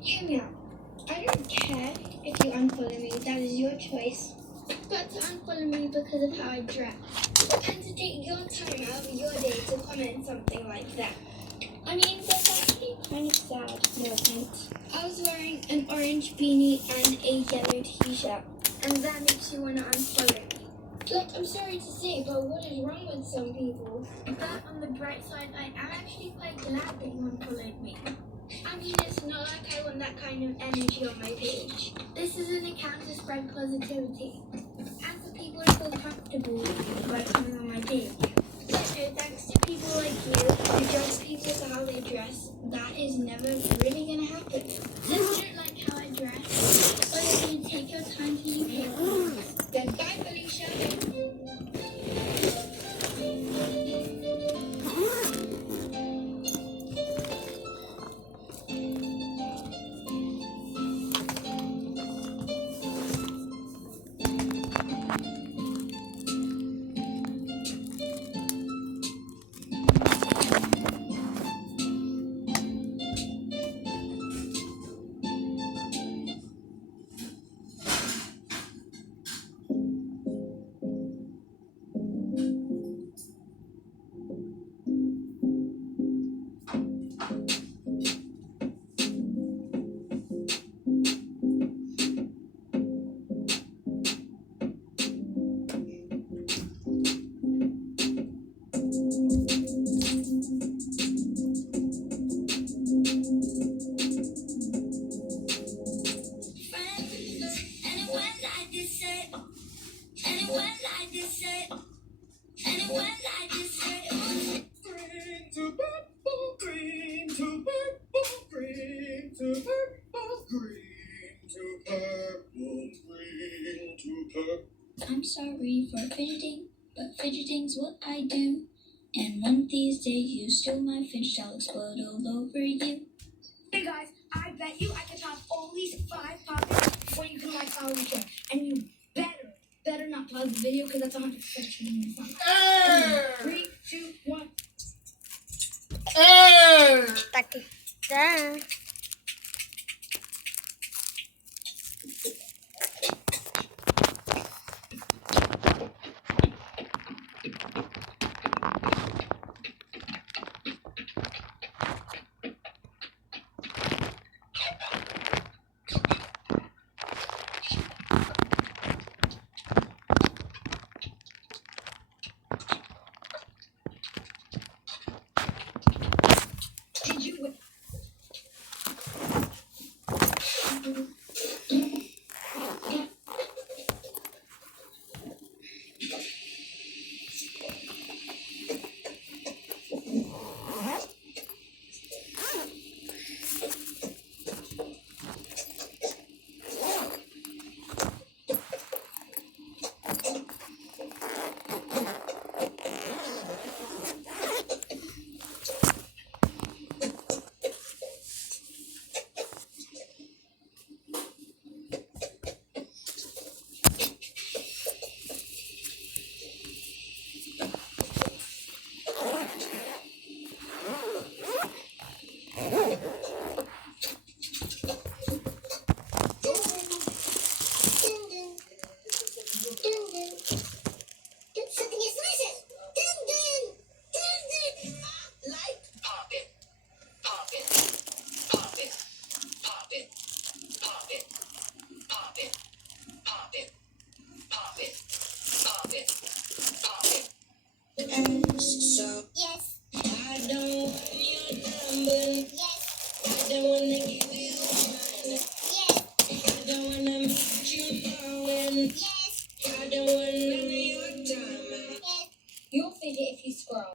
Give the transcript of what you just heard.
Hear me out. I don't care if you unfollow me. That is your choice. But to unfollow me because of how I dress, and to take your time out of your day to comment something like that. I mean, that's actually kind of sad, no offense. I was wearing an orange beanie and a yellow t-shirt, and that makes you want to unfollow me. Look, I'm sorry to say, but what is wrong with some people? But on the bright side, I am actually quite glad that you unfollowed me. I mean, it's not like I want that kind of energy on my page. This is an account to spread positivity, and for people to feel comfortable about coming on my page. So, thanks to people like you who judge people for how they dress, that is never really gonna happen. If you don't like how I dress, or if you take your time to do hair, then bye, Felicia. I'm sorry for fidgeting, but fidgeting's what I do. And one of these days you steal my fidget, I'll explode all over you. Hey guys, I bet you I can top all these 5 poppers before you can like follow each other. And you better not pause the video because that's 100% cheating. 3, 2, 1. Did you win? So yes, I don't want your number. Yes, I don't wanna give it.